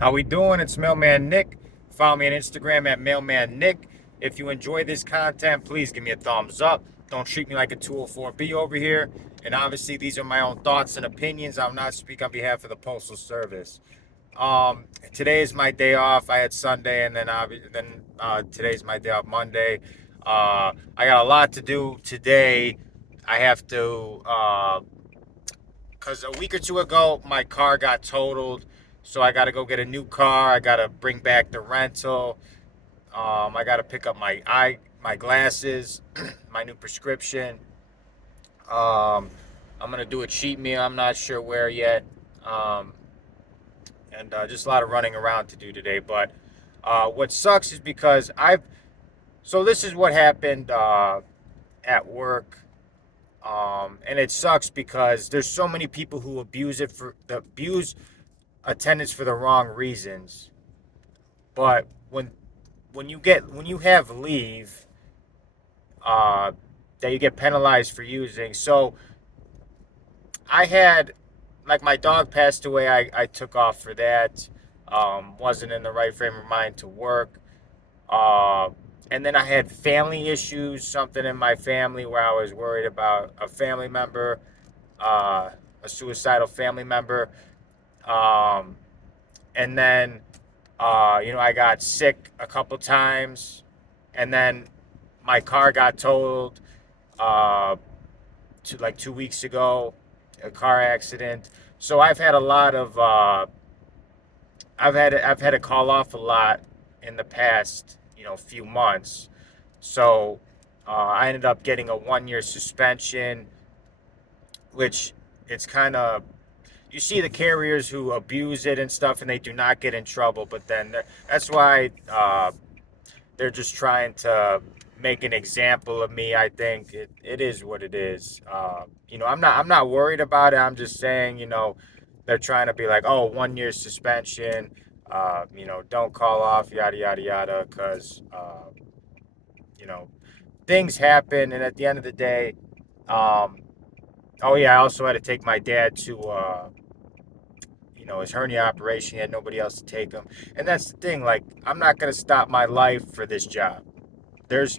How we doing? It's Mailman Nick. Follow me on Instagram at Mailman Nick. If you enjoy this content, please give me a thumbs up. Don't treat me like a 204B over here. And obviously, these are my own thoughts and opinions. I'll not speak on behalf of the Postal Service. Today is my day off. I had Sunday, and then today's my day off, Monday. I got a lot to do today. I have to because a week or two ago my car got totaled, so I got to go get a new car. I got to bring back the rental. I got to pick up my glasses, my new prescription. I'm gonna do a cheat meal. I'm not sure where yet, um, and just a lot of running around to do today. But what sucks is because I've so this is what happened at work. And it sucks because there's so many people who abuse attendance for the wrong reasons. But when you have leave, uh, that you get penalized for using. So I had like my dog passed away. I took off for that. Wasn't in the right frame of mind to work. Uh, and then I had family issues, something in my family where I was worried about a family member, uh, a suicidal family member. Um, and then I got sick a couple times, and then my car got totaled uh, like 2 weeks ago, a car accident. So I've had a lot of I've had to call off a lot in the past few months. So I ended up getting a 1 year suspension, which it's kind of you see the carriers who abuse it and stuff, and they do not get in trouble. But then that's why they're just trying to make an example of me. I think it is what it is. I'm not worried about it. I'm just saying, they're trying to be like, oh, 1 year suspension. Don't call off, yada yada yada, because you know things happen, and at the end of the day, um, oh yeah, I also had to take my dad to his hernia operation. He had nobody else to take him. And that's the thing, like, I'm not going to stop my life for this job. There's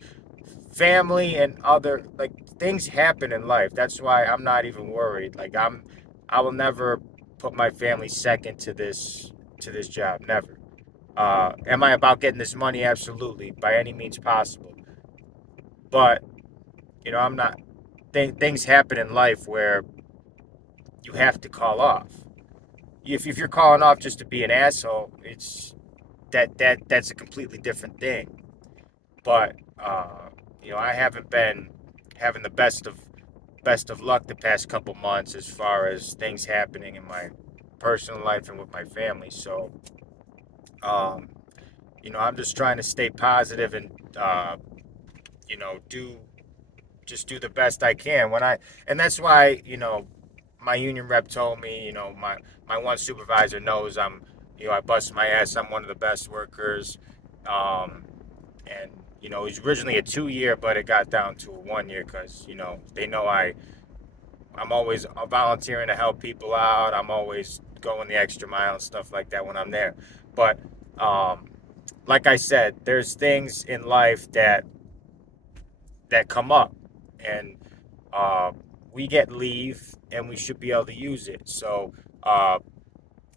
family and other, like, things happen in life. That's why I'm not even worried. I will never put my family second to this job. Never. Am I about getting this money? Absolutely, by any means possible. But, I'm not, things happen in life where you have to call off. If you're calling off just to be an asshole, it's that's a completely different thing. But I haven't been having the best of luck the past couple months as far as things happening in my personal life and with my family. So um, I'm just trying to stay positive and do just do the best I can and that's why my union rep told me, my one supervisor knows I bust my ass. I'm one of the best workers. Um, and it was originally a 2 year, but it got down to a 1 year because they know I'm always volunteering to help people out. I'm always going the extra mile and stuff like that when I'm there. But um, like I said, there's things in life that come up, and uh, we get leave, and we should be able to use it. So uh,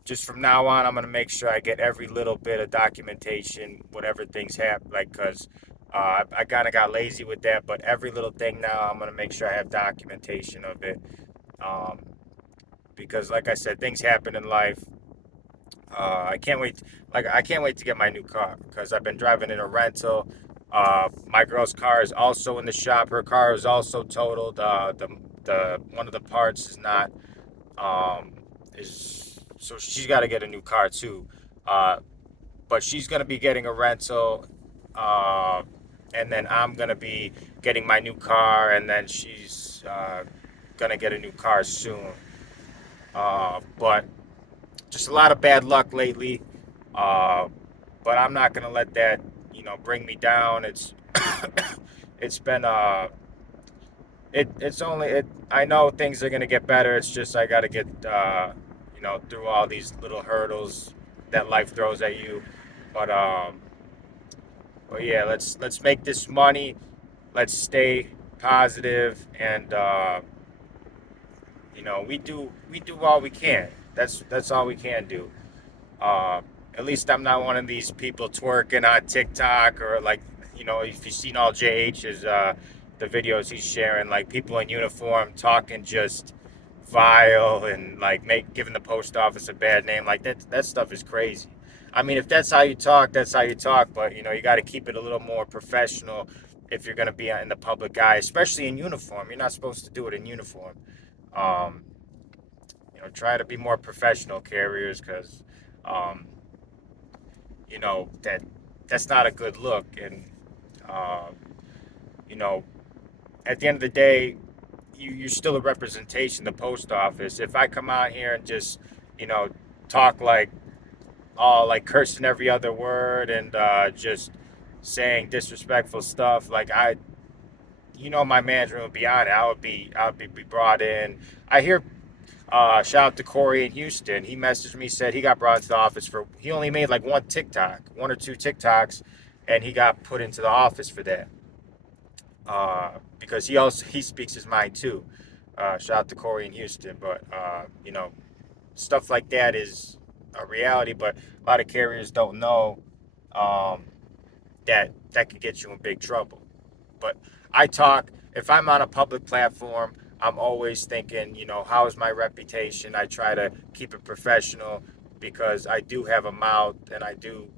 just from now on, I'm gonna make sure I get every little bit of documentation, whatever things happen. Like, cause I kind of got lazy with that, but every little thing now, I'm gonna make sure I have documentation of it. Um, because, like I said, things happen in life. I can't wait. I can't wait to get my new car because I've been driving in a rental. My girl's car is also in the shop. Her car is also totaled. The one of the parts is not um, is so she's got to get a new car too. Uh, but she's gonna be getting a rental, uh, and then I'm gonna be getting my new car, and then she's gonna get a new car soon. But just a lot of bad luck lately. Uh, but I'm not gonna let that bring me down. It's been it's only it. I know things are gonna get better. It's just I gotta get through all these little hurdles that life throws at you. But but yeah, let's make this money. Let's stay positive, and we do all we can. That's all we can do. Uh, at least I'm not one of these people twerking on TikTok, or like, if you've seen all JH's the videos he's sharing, like people in uniform talking just vile, and like giving the post office a bad name. Like that stuff is crazy. I mean, if that's how you talk, that's how you talk. But you got to keep it a little more professional if you're gonna be in the public eye, especially in uniform. You're not supposed to do it in uniform. Um, try to be more professional, carriers, because um, that's not a good look. And uh, you know, at the end of the day, you're still a representation. The post office. If I come out here and just you know talk like all like cursing every other word, and just saying disrespectful stuff, like my management would be on it. I would be brought in. I hear. Shout out to Corey in Houston. He messaged me, said he got brought into the office he only made like one or two TikToks, and he got put into the office for that. Because he speaks his mind too. Shout out to Corey in Houston. But stuff like that is a reality, but a lot of carriers don't know um, that could get you in big trouble. But I talk, if I'm on a public platform, I'm always thinking, how is my reputation? I try to keep it professional, because I do have a mouth, and I do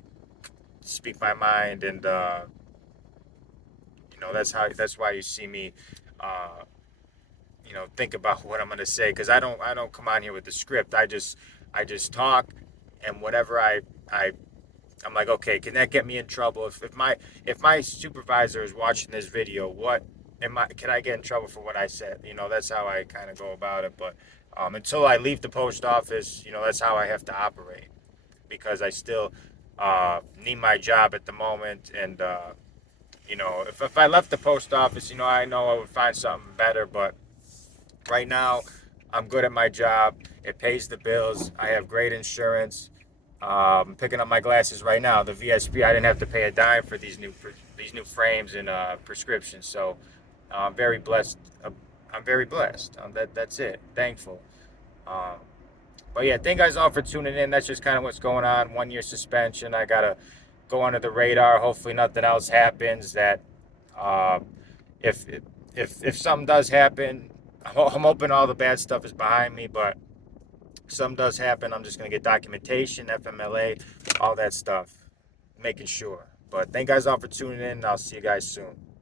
speak my mind. And that's why you see me uh, think about what I'm going to say, because I don't come on here with the script. I just talk, and whatever I'm like, okay, can that get me in trouble? If my supervisor is watching this video, can I get in trouble for what I said? That's how I kind of go about it. But until I leave the post office, that's how I have to operate, because I still need my job at the moment. And if I left the post office, I know I would find something better. But right now, I'm good at my job. It pays the bills. I have great insurance. Picking up my glasses right now. The VSP, I didn't have to pay a dime for these new frames and prescriptions. So I'm very blessed. I'm very blessed. That's it. Thankful. Um, but yeah, thank you guys all for tuning in. That's just kind of what's going on. 1 year suspension. I gotta go under the radar. Hopefully, nothing else happens. That uh, if if something does happen, I'm hoping all the bad stuff is behind me. But if something does happen, I'm just gonna get documentation, FMLA, all that stuff, making sure. But thank you guys all for tuning in. I'll see you guys soon.